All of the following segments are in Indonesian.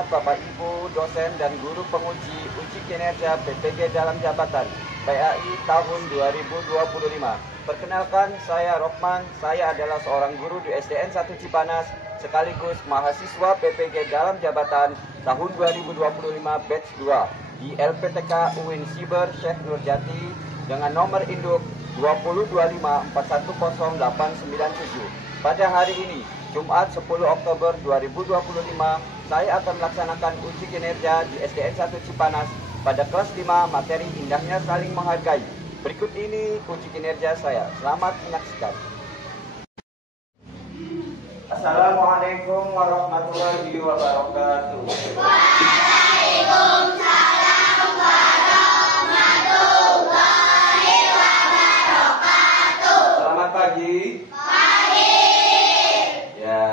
hormat Bapak Ibu, dosen dan guru penguji uji kinerja PPG dalam jabatan PAI tahun 2025. Perkenalkan, saya Rokman, saya adalah seorang guru di SDN 1 Cipanas, sekaligus mahasiswa PPG dalam jabatan tahun 2025 batch 2 di LPTK UIN Siber Syekh Nurjati dengan nomor induk 2025410897. Pada hari ini, Jumat 10 Oktober 2025, saya akan melaksanakan uji kinerja di SDN 1 Cipanas pada kelas 5 materi indahnya saling menghargai. Berikut ini uji kinerja saya. Selamat menyaksikan. Assalamualaikum warahmatullahi wabarakatuh. Waalaikumsalam warahmatullahi wabarakatuh. Selamat pagi. Ya,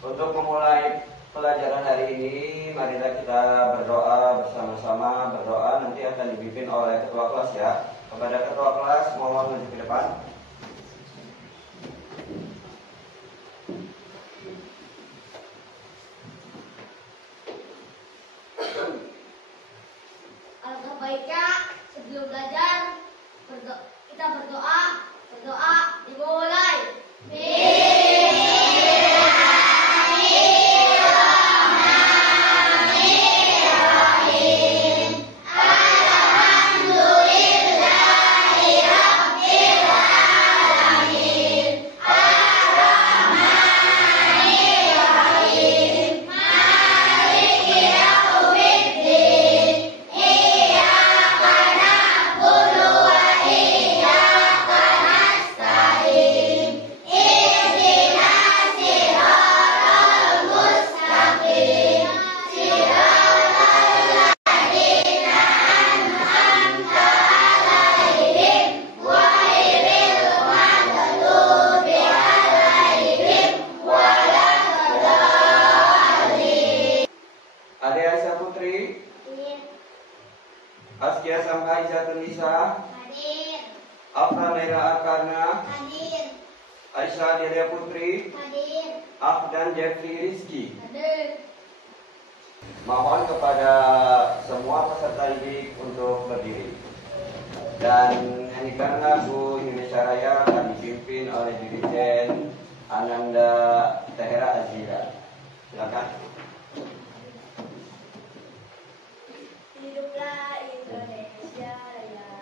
untuk memulai pelajaran hari ini, marilah kita berdoa bersama-sama. Berdoa nanti akan dipimpin oleh ketua kelas ya. Kepada ketua kelas, mohon maju ke depan. Alangkah baiknya sebelum belajar kita berdoa dimulai. Askia Samha Izatun Nisa, Hadir. Afra Naila Akarna, Hadir. Aisyah Delia Putri, Hadir. Afdan Jeffrey Rizky. Hadir. Mohon kepada semua peserta didik untuk berdiri. Dan nyanyikan lagu Indonesia Raya akan dipimpin oleh Dirjen Ananda Tehera Azira. Silakan. Hiduplah Indonesia Raya.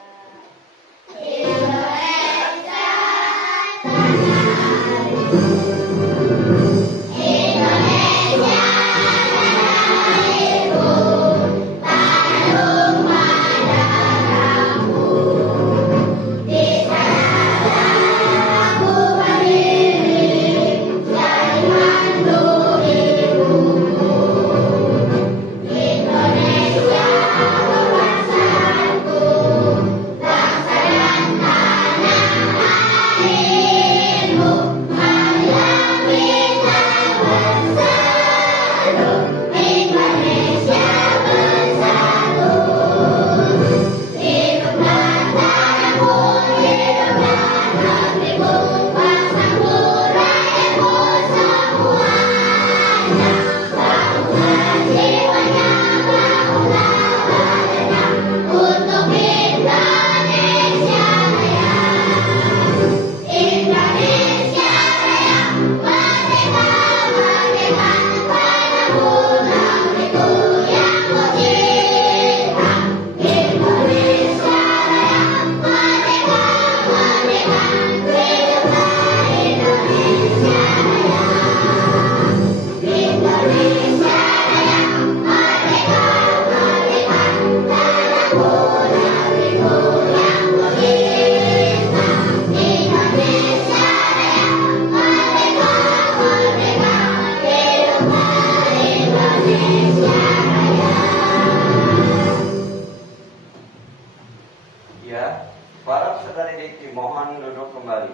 Ya, para peserta didik dimohon duduk kembali.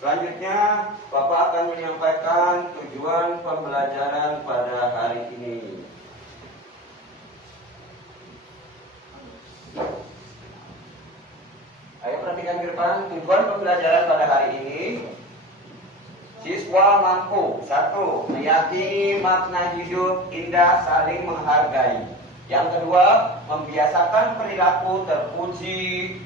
Selanjutnya, Bapak akan menyampaikan tujuan pembelajaran pada hari ini. Ayo perhatikan ke depan. Tujuan pembelajaran pada hari ini Siswa mampu, satu, meyakini makna hidup indah saling menghargai. Yang kedua, membiasakan perilaku terpuji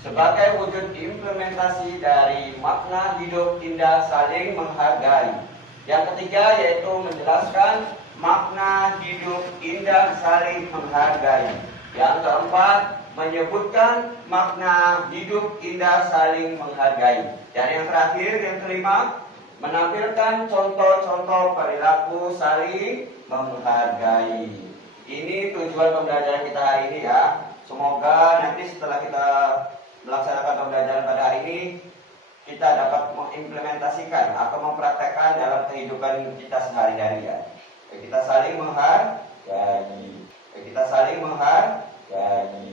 sebagai wujud implementasi dari makna hidup indah saling menghargai. Yang ketiga yaitu menjelaskan makna hidup indah saling menghargai. Yang keempat, menyebutkan makna hidup indah saling menghargai. Dan yang terakhir, yang kelima, menampilkan contoh-contoh perilaku saling menghargai. Ini tujuan pembelajaran kita hari ini ya. Semoga nanti setelah kita melaksanakan pembelajaran pada hari ini, kita dapat mengimplementasikan atau mempraktekkan dalam kehidupan kita sehari-hari ya. Kita saling menghargai. Kita saling menghargai.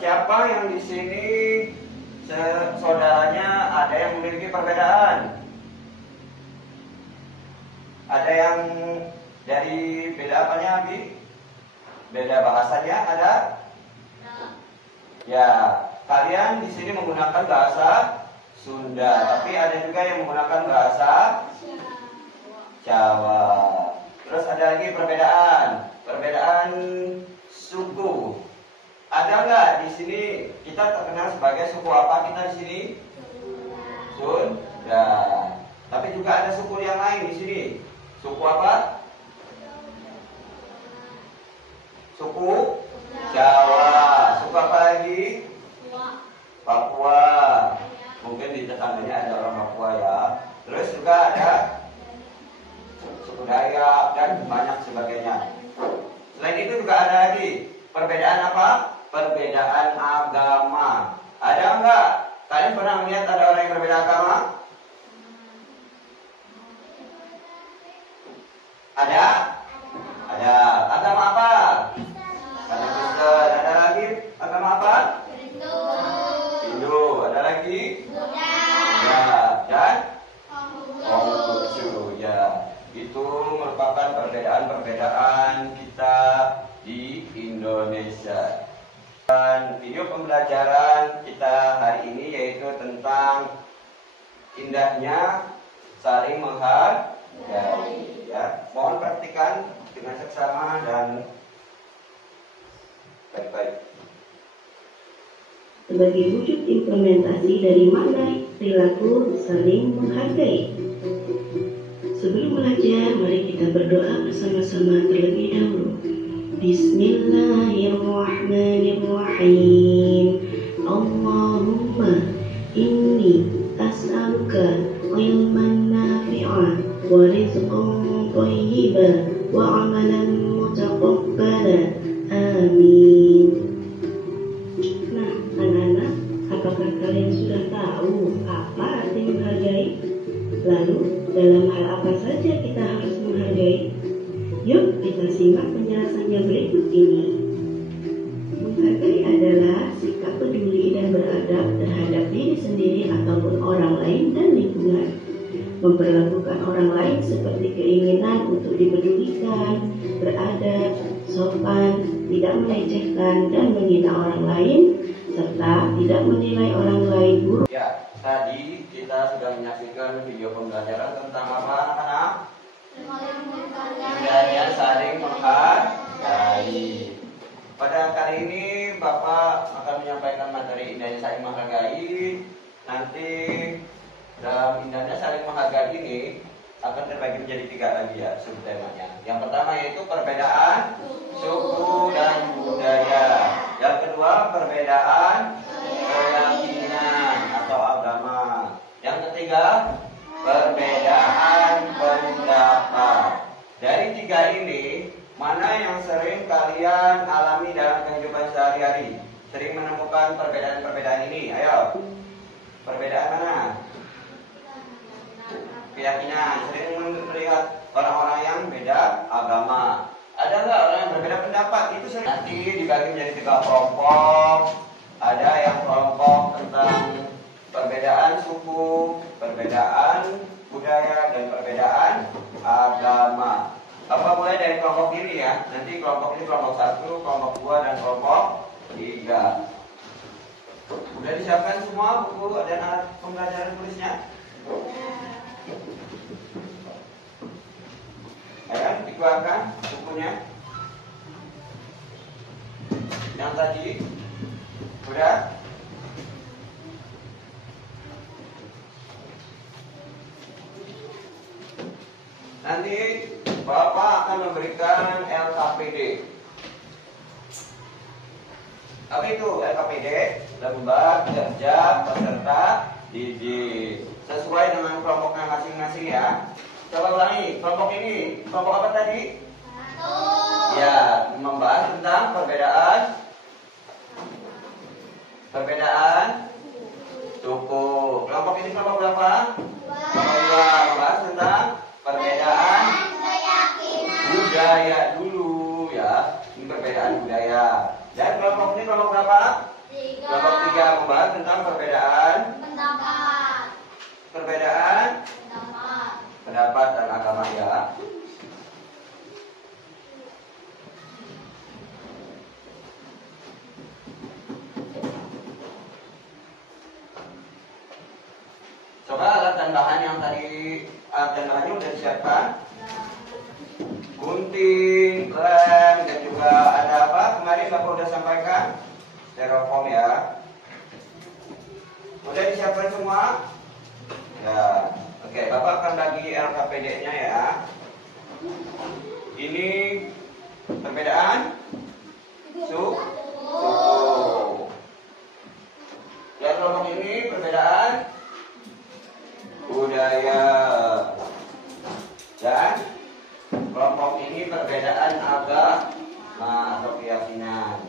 Siapa yang di sini saudaranya ada yang memiliki perbedaan? Ada yang dari beda apanya, Abi? Beda bahasanya ada? Ya, kalian di sini menggunakan bahasa Sunda, tapi ada juga yang menggunakan bahasa Jawa. Terus ada lagi perbedaan suku. Ada nggak di sini kita terkenal sebagai suku apa kita di sini? Sunda. Tapi juga ada suku yang lain di sini. Suku apa? Suku Jawa. Suku apa lagi? Papua. Mungkin di tetangganya ada orang Papua ya. Terus juga ada suku Dayak dan banyak sebagainya. Selain itu juga ada lagi perbedaan apa? Perbedaan agama. Ada enggak? Kalian pernah melihat ada orang yang berbeda agama? Ada? Ada. Agama apa? Agama Kristen. Ada lagi? Agama apa? Hindu. Ada lagi? Ya. Dan? Konghucu. Ya. Itu merupakan perbedaan-perbedaan kita di Indonesia. Dan video pembelajaran kita hari ini yaitu tentang indahnya saling menghargai. Ya, mohon praktikan dengan seksama dan baik-baik. Sebagai wujud implementasi dari makna perilaku saling menghargai. Sebelum belajar, mari kita berdoa bersama-sama terlebih dahulu. Bismillahirrahmanirrahim. Allahumma inni as'aluka ilman nafi'an wa rizqan thayyiban wa amalan mutaqabbalan. Amin. Nah, anak-anak, apakah kalian sudah tahu apa arti menghargai? Lalu, dalam hal apa saja kita harus menghargai? Yuk kita simak penjelasannya berikut ini. Menghargai adalah sikap peduli dan beradab terhadap diri sendiri ataupun orang lain dan lingkungan. Memperlakukan orang lain seperti keinginan untuk dipedulikan, beradab, sopan, tidak melecehkan dan menghina orang lain, serta tidak menilai orang lain buruk. Ya, tadi kita sudah menyaksikan video pembelajaran tentang apa anak-anak? Indahnya saling menghargai. Pada kali ini Bapak akan menyampaikan materi indahnya saling menghargai. Nanti dalam indahnya saling menghargai ini akan terbagi menjadi 3 lagi ya subtemanya. Yang pertama yaitu perbedaan suku dan budaya. Yang kedua perbedaan keyakinan atau agama. Yang ketiga perbedaan pendapat. Dari 3 ini, mana yang sering kalian alami dalam kehidupan sehari-hari? Sering menemukan perbedaan-perbedaan ini? Ayo. Perbedaan mana? Keyakinan. Sering melihat orang-orang yang beda agama. Ada nggak orang yang berbeda pendapat? Itu sering. Nanti dibagi menjadi 3 kelompok. Ada yang kelompok tentang perbedaan suku, perbedaan budaya, dan perbedaan agama. Bapak mulai dari kelompok ini ya. Nanti kelompok ini kelompok 1, kelompok 2, dan kelompok 3. Sudah disiapkan semua buku dan alat pembelajaran tulisnya? Ayo dikeluarkan bukunya. Yang tadi sudah? Nanti Bapak akan memberikan LKPD. Apa itu LKPD? Lembar kerja peserta didik. Sesuai dengan kelompoknya masing-masing ya. Coba ulangi, kelompok ini, kelompok apa tadi? Ya, membahas tentang perbedaan suku. Kelompok ini kelompok berapa? Kelompok 2, membahas tentang perbedaan budaya dulu ya. Ini perbedaan budaya. Dan kelompok ini kelompok berapa? Kelompok 3, membahas tentang perbedaan pendapat dan agama ya. Coba alat dan bahan yang tadi, alat dan bahannya sudah disiapkan. Gunting, lem, dan juga ada apa? Kemarin Bapak sudah sampaikan styrofoam ya. Sudah disiapkan semua? Ya. Oke, Bapak akan bagi LKPD-nya ya. Ini perbedaan suku. Dan kelompok ini perbedaan budaya. Dan kelompok ini perbedaan agama atau keyakinan.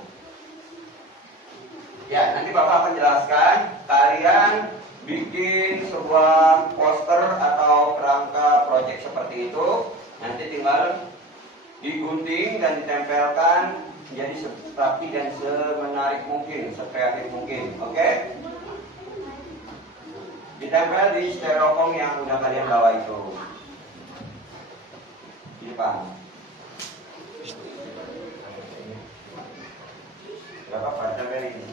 Ya, nanti Bapak akan jelaskan. Kalian bikin sebuah poster atau kerangka proyek seperti itu. Nanti tinggal digunting dan ditempelkan menjadi rapi dan semenarik mungkin, sekreatif mungkin. Oke? Ditempel di styrofoam yang udah kalian bawa itu. Di depan. Berapa Pak? Tempel ini.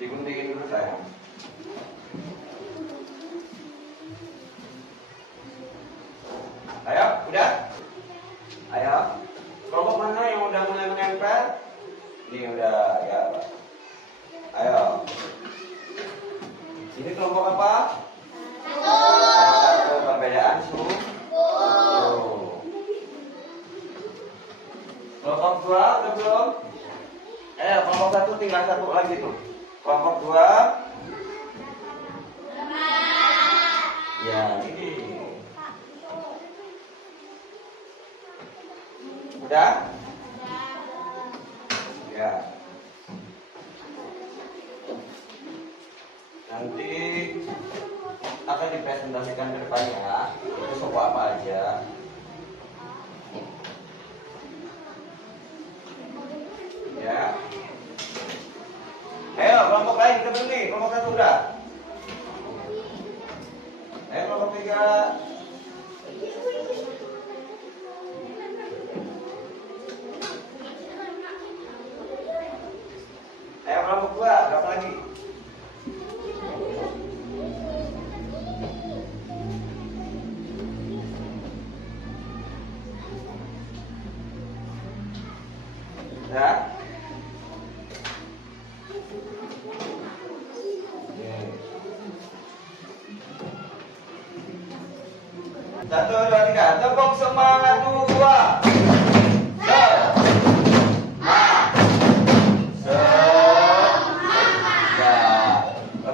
Diguntingin dulu sayang. Ayo, udah? Ayo. Kelompok mana yang udah mulai menempel? Ini udah, ya. Ayo. Ini kelompok apa? Satu. Perbedaan suku. Kelompok 2 udah belum? Kelompok 1 tinggal satu lagi tuh. Kelompok 2. Ya, ini. Udah? Ya. Nanti akan dipresentasikan ke depannya. Itu suku apa aja. Ya. Ayo, kelompok lain kita berhenti. Kelompok 1 udah. Ayo, kelompok 3. Ayo, kelompok 2. Berapa lagi? Ya. Satu, dua, tiga. Tepuk semangat 2.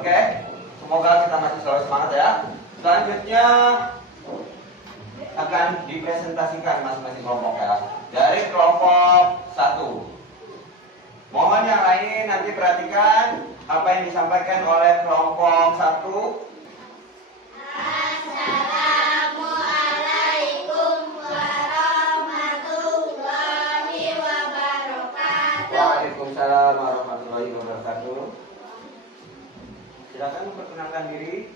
Oke. Semoga kita masih selalu semangat ya. Selanjutnya akan dipresentasikan masing-masing kelompok ya. Dari kelompok 1. Mohon yang lain nanti perhatikan apa yang disampaikan oleh kelompok 1. Assalamualaikum warahmatullahi wabarakatuh. Waalaikumsalam warahmatullahi wabarakatuh. Silakan memperkenalkan diri.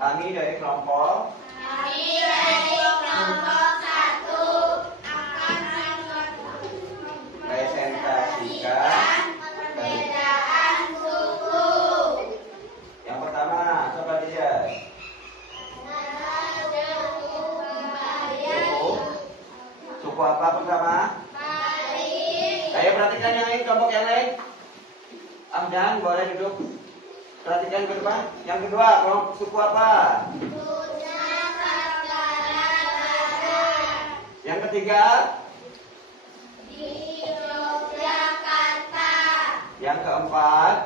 Kami dari kelompok Satu akan presentasikan perhatikan yang lain, kelompok yang lain. Ahdan, boleh duduk. Perhatikan ke depan. Yang kedua, kelompok suku apa? Yang ketiga? Yogyakarta. Yang keempat?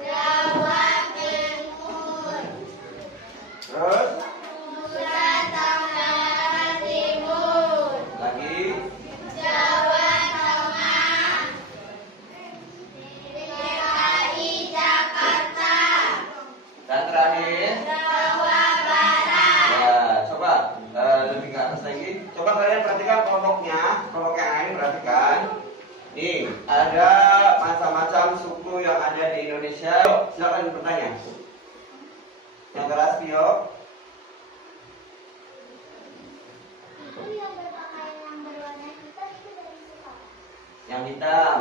Jawa Timur. Terus? Nusa Tenggara Timur. Lagi? Jawa Tengah. DKI Jakarta. Dan terakhir? Jawa Barat. Ya, coba lebih ke atas lagi. Coba kalian perhatikan kelompoknya, kelompok yang lain perhatikan. Nih, ada macam-macam suku yang ada di Indonesia. Yuk, silakan bertanya. Yang keras, Pio. Itu yang berpakaian yang berwarna hitam itu dari suku apa? Yang hitam.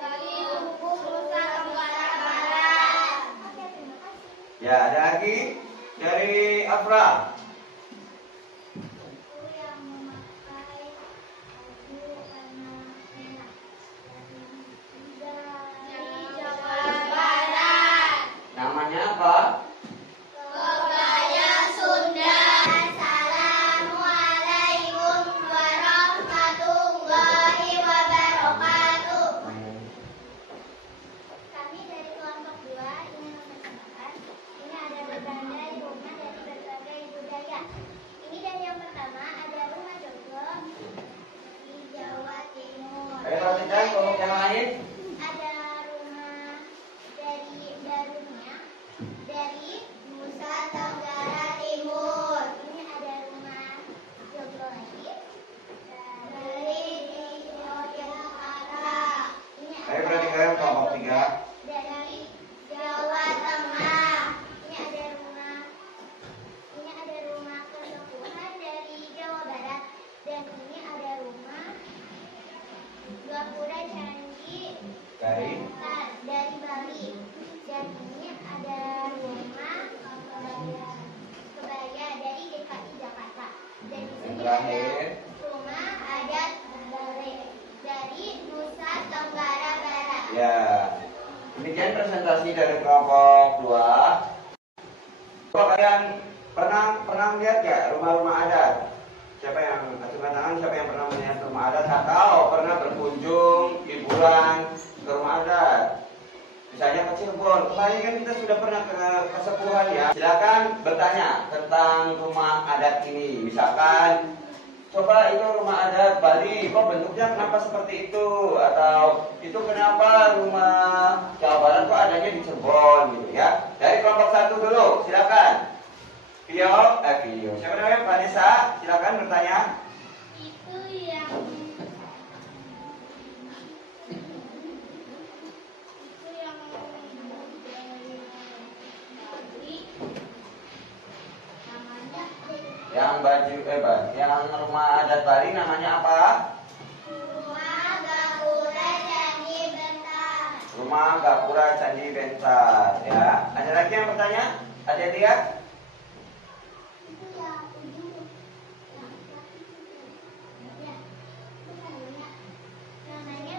Dari suku Nusa Tenggara Barat. Oke, terima kasih. Ya, ada lagi dari Afra. Suku yang memakai baju warna merah. Dari Jawa Barat. Namanya apa? Kebaya Sunda. Assalamualaikum warahmatullahi wabarakatuh. Kami dari kelompok 2 ingin mempersembahkan. Ini ada berbagai rumah dari berbagai budaya. Ini dari yang pertama ada rumah Joglo di Jawa Timur. Ayo perhatikan kelompok yang lain. Ada rumah dari Darunia dari Nusa Tenggara Timur. Ini ada rumah Joglo lagi dari Yogyakarta. Ini Ayo perhatikan kelompok 3. dari Jawa Tengah. Ini ada rumah kesepuhan dari Jawa Barat dan ini ada rumah Gapura Candi Dari? dari Bali dan ini ada rumah kebaya dari DKI Jakarta dan di Yang sini terakhir. ada rumah adat Bale dari Nusa Tenggara Barat. Ya. Demikian presentasi dari kelompok 2. Coba kalian pernah melihat nggak rumah-rumah adat? Siapa yang acungkan tangan? Siapa yang pernah melihat rumah adat atau pernah berkunjung liburan ke rumah adat? Misalnya ke Cirebon. Kemarin kan kita sudah pernah ke Kesepuhan ya. Silakan bertanya tentang rumah adat ini. Misalkan, coba itu rumah adat Bali, kok bentuknya kenapa seperti itu? Atau itu kenapa rumah Jawa Barat kok adanya di Cirebon gitu ya? Dari kelompok 1 dulu, silakan. Pio. Siapa namanya? Vanessa, silakan bertanya. Itu yang namanya Yang yang rumah adat Bali namanya apa? Rumah Gapura Candi Bentar. Rumah Gapura Candi Bentar ya. Ada lagi yang bertanya? Ada dia? Itu yang ujung. Ya, itu namanya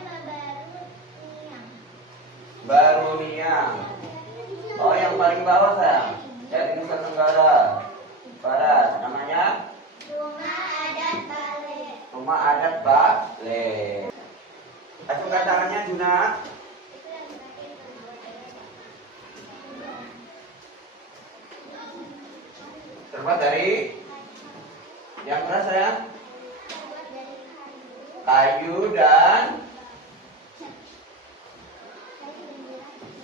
Baru Niang. Oh, yang paling bawah sayang. Dari Nusa Tenggara Barat. Namanya? Rumah adat Bale. Rumah adat Bale. Acungkan tangannya Juna. Itu yang terakhir. Terbuat dari yang keras sayang? Terbuat dari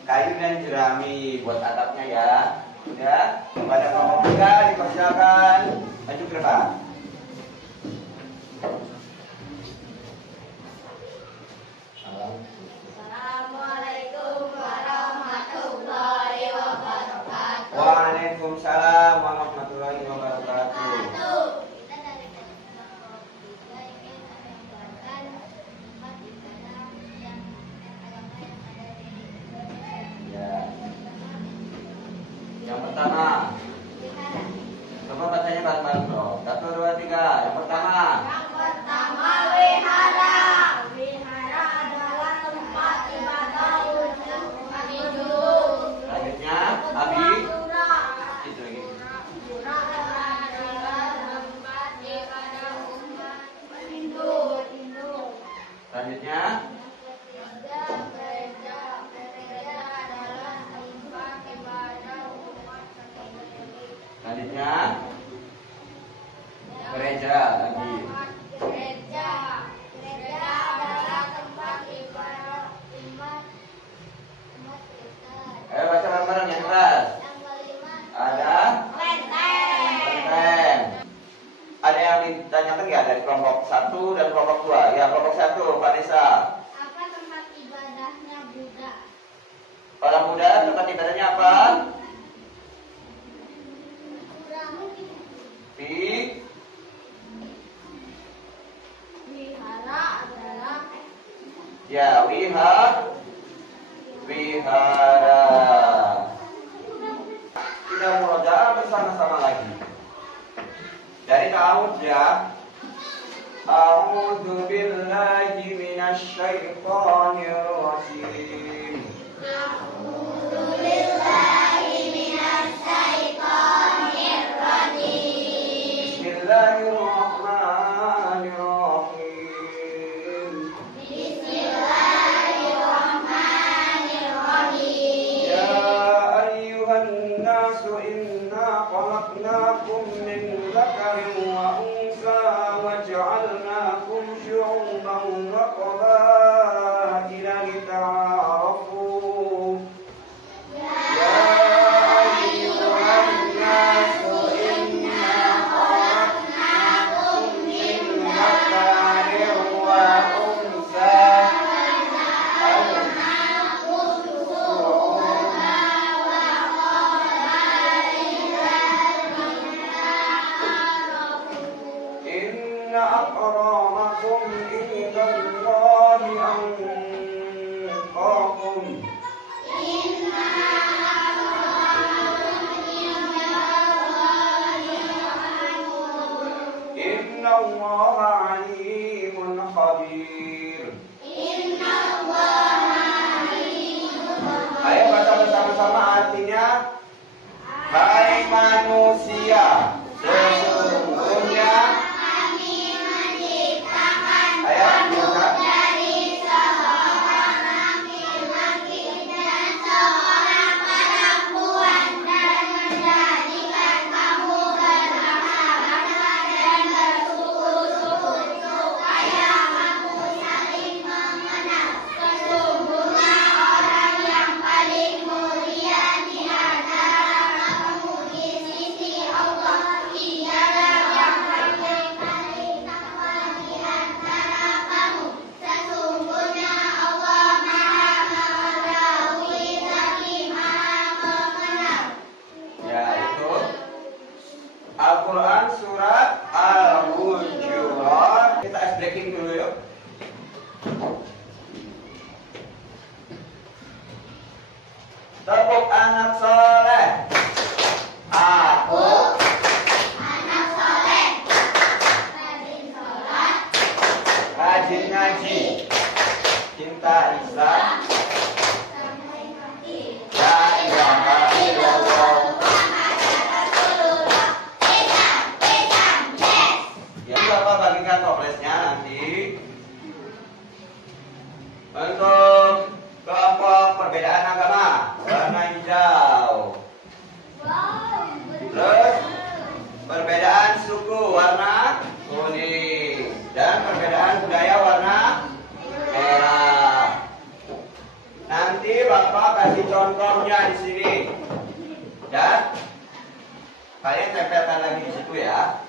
Kayu dan jerami buat atapnya ya. Ya, pada kelompok 3 dipersilakan maju ke depan. Assalamualaikum warahmatullahi wabarakatuh. Waalaikumsalam warahmatullahi wabarakatuh. Kita dari kelompok 3 ingin menggambarkan tempat ibadah yang agama yang ada di Indonesia. Ya. Yang pertama, Wihara. coba bacanya bareng-bareng dong. 1, 2, Selanjutnya. Selanjutnya. Gereja lagi. Gereja adalah tempat ibadah umat Kristen. Ayo baca bareng-bareng yang keras. Yang kelima, Ada kelenteng. Ada yang ditanyakan nggak dari kelompok 1 dan kelompok 2? Ya, kelompok 1, Vanessa. apa tempat ibadahnya Buddha? Orang muda tempat ibadahnya apa? Wihara adalah Ya, wihara. Kita murojaah bersama-sama lagi. Dari ta'awudz ya. A'udzu billahi minasy syaithanir rajim. Bismillahirrahmanirrahim. Ya ayyuhan nasu inna khalaqnakum min dzakarin wa unsa wa ja'alnakum syu'uban wa qabaila lita'arafu. Ya ayyuhan nasu inna khalaqnakum min dzakarin wa unsa Inna akramakum indallahi atqakum. Inna Allaha alimun khabir. Ayo baca bersama-sama artinya. Hai manusia, sesungguhnya ayo buka. Yaitu Al-Quran surat Al-Hujurat. Kita ice breaking dulu yuk. Tepuk anak soleh. Aku rajin ngaji, cinta Islam, la ilaha illallah. Ya, Bapak bagikan toplesnya nanti. Untuk kelompok perbedaan agama, warna hijau. Terus perbedaan suku, warna kuning. Dan perbedaan budaya, warna merah. Nanti Bapak kasih contohnya di sini. Dan kalian tempelkan lagi di situ ya.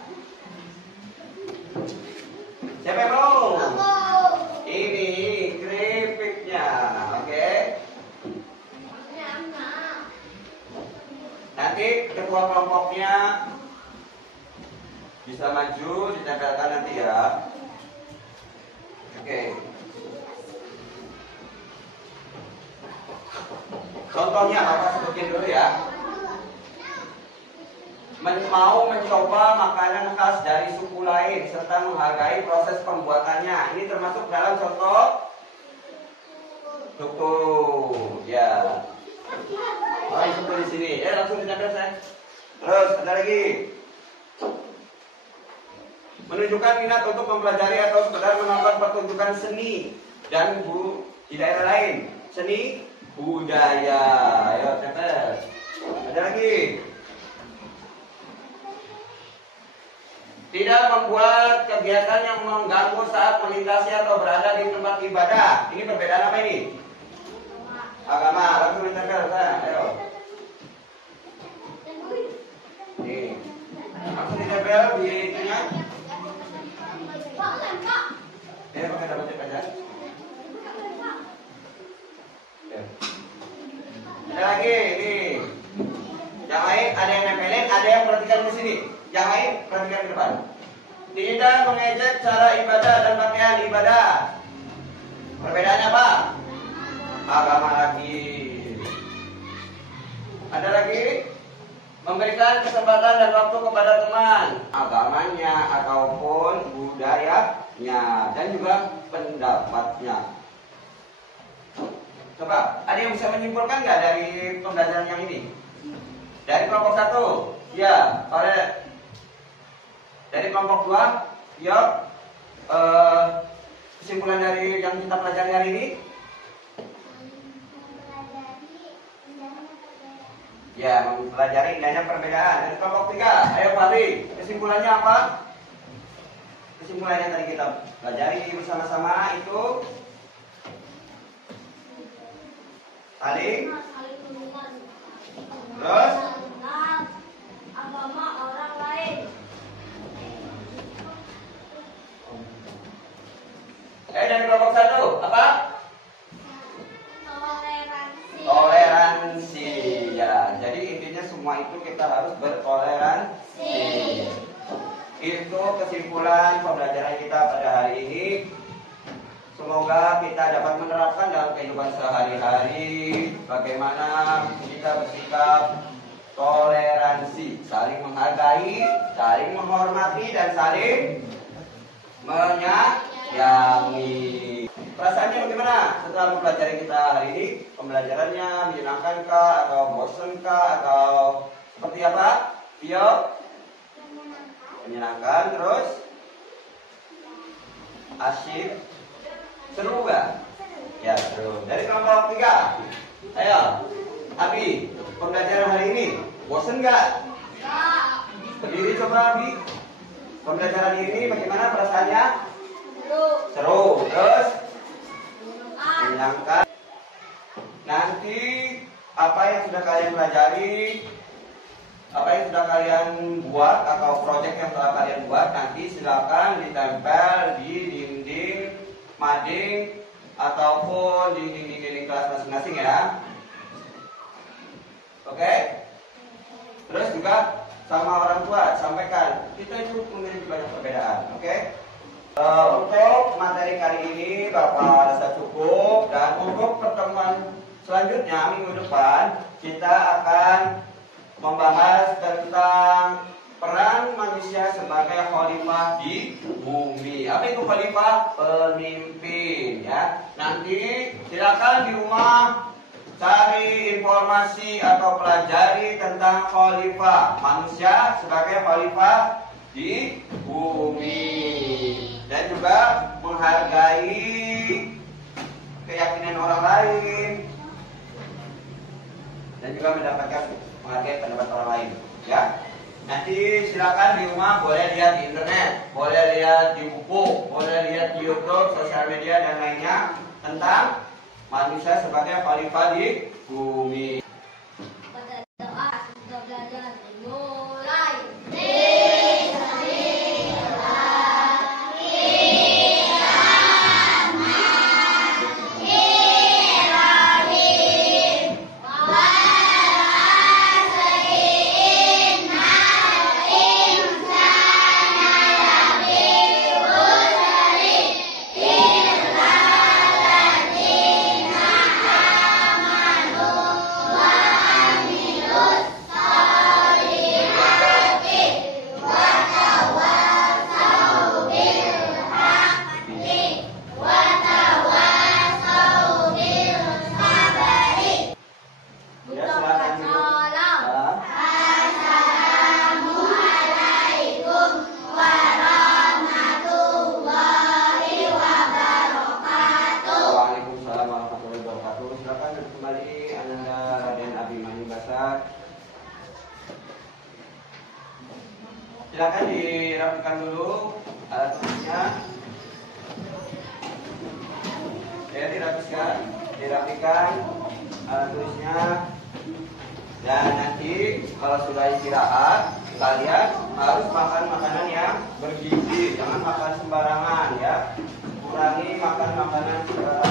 Siapa yang mau? Ini keripiknya, oke? Nanti ketua kelompoknya bisa maju, ditempelkan nanti ya. Oke. Contohnya apa? Sebutin dulu ya. Mau mencoba makanan khas dari suku lain serta menghargai proses pembuatannya. Ini termasuk dalam contoh suku. Ya. Oh, suku di sini. Langsung ditempel saya. Terus ada lagi. Menunjukkan minat untuk mempelajari atau sekedar menonton pertunjukan kedudukan seni dan di daerah lain. Seni, budaya. Ayo, catat. Ada lagi. Tidak membuat kegiatan yang mengganggu saat melintasi atau berada di tempat ibadah. Ini perbedaan apa ini? Agama. Langsung ditempel. Ayo. Nih. Langsung ditempel di itunya. Ini pakai dalam cek aja. Ada lagi, nih. Yang lain ada yang nempelin, ada yang perhatikan di sini. Yang lain perhatikan ke depan. Tidak mengejek cara ibadah dan pakaian ibadah. Perbedaannya apa? Agama lagi. Ada lagi? Memberikan kesempatan dan waktu kepada teman, agamanya ataupun budayanya, dan juga pendapatnya. Coba, ada yang bisa menyimpulkan nggak dari pembelajaran yang ini? Dari kelompok 1, ya. Dari kelompok 2, ya. Kesimpulan dari yang kita pelajari hari ini? Ya, mempelajari indahnya perbedaan. Dari kelompok 3, ayo Fahri, kesimpulannya apa? Kesimpulannya tadi kita pelajari bersama-sama itu saling terus agama orang lain. Dari kelompok 1 apa? Toleransi. Ya, jadi intinya semua itu kita harus bertoleransi. Itu kesimpulan pembelajaran kita pada hari ini. Semoga kita dapat menerapkan dalam kehidupan sehari-hari bagaimana kita bersikap toleransi, saling menghargai, saling menghormati, dan saling menyayangi. Perasaannya bagaimana setelah mempelajari kita hari ini? Pembelajarannya menyenangkankah atau bosankah atau seperti apa? Tio? Menyenangkan, terus? Asyik? Seru gak? Ya, seru. Dari kelompok 3, ayo, Abi, pembelajaran hari ini bosan gak? Berdiri coba, Abi. Pembelajaran ini bagaimana perasaannya? Seru. Terus? Menyenangkan. Nanti apa yang sudah kalian pelajari, apa yang sudah kalian buat atau proyek yang telah kalian buat, nanti silakan ditempel di dinding mading ataupun di dinding kelas masing-masing ya. Oke? Terus juga sama orang tua sampaikan kita itu memiliki banyak perbedaan. Oke? Untuk materi kali ini Bapak rasa cukup, dan untuk pertemuan selanjutnya minggu depan kita akan membahas tentang peran manusia sebagai khalifah di bumi. Apa itu khalifah? Pemimpin ya. Nanti silakan di rumah cari informasi atau pelajari tentang khalifah, manusia sebagai khalifah di bumi, dan juga menghargai keyakinan orang lain, dan juga mendapatkan menghargai pendapat orang lain ya. Nanti silakan di rumah boleh lihat di internet, boleh lihat di buku, boleh lihat di YouTube, sosial media dan lainnya tentang manusia sebagai khalifah di bumi. Pada doa sudah belajar dimulai. Wa Silakan dirapikan dulu alat tulisnya. Ya, dirapikan alat tulisnya. Dan nanti kalau sudah istirahat, kalian harus makan makanan yang bergizi, jangan makan sembarangan ya. Kurangi makan makanan sembarangan.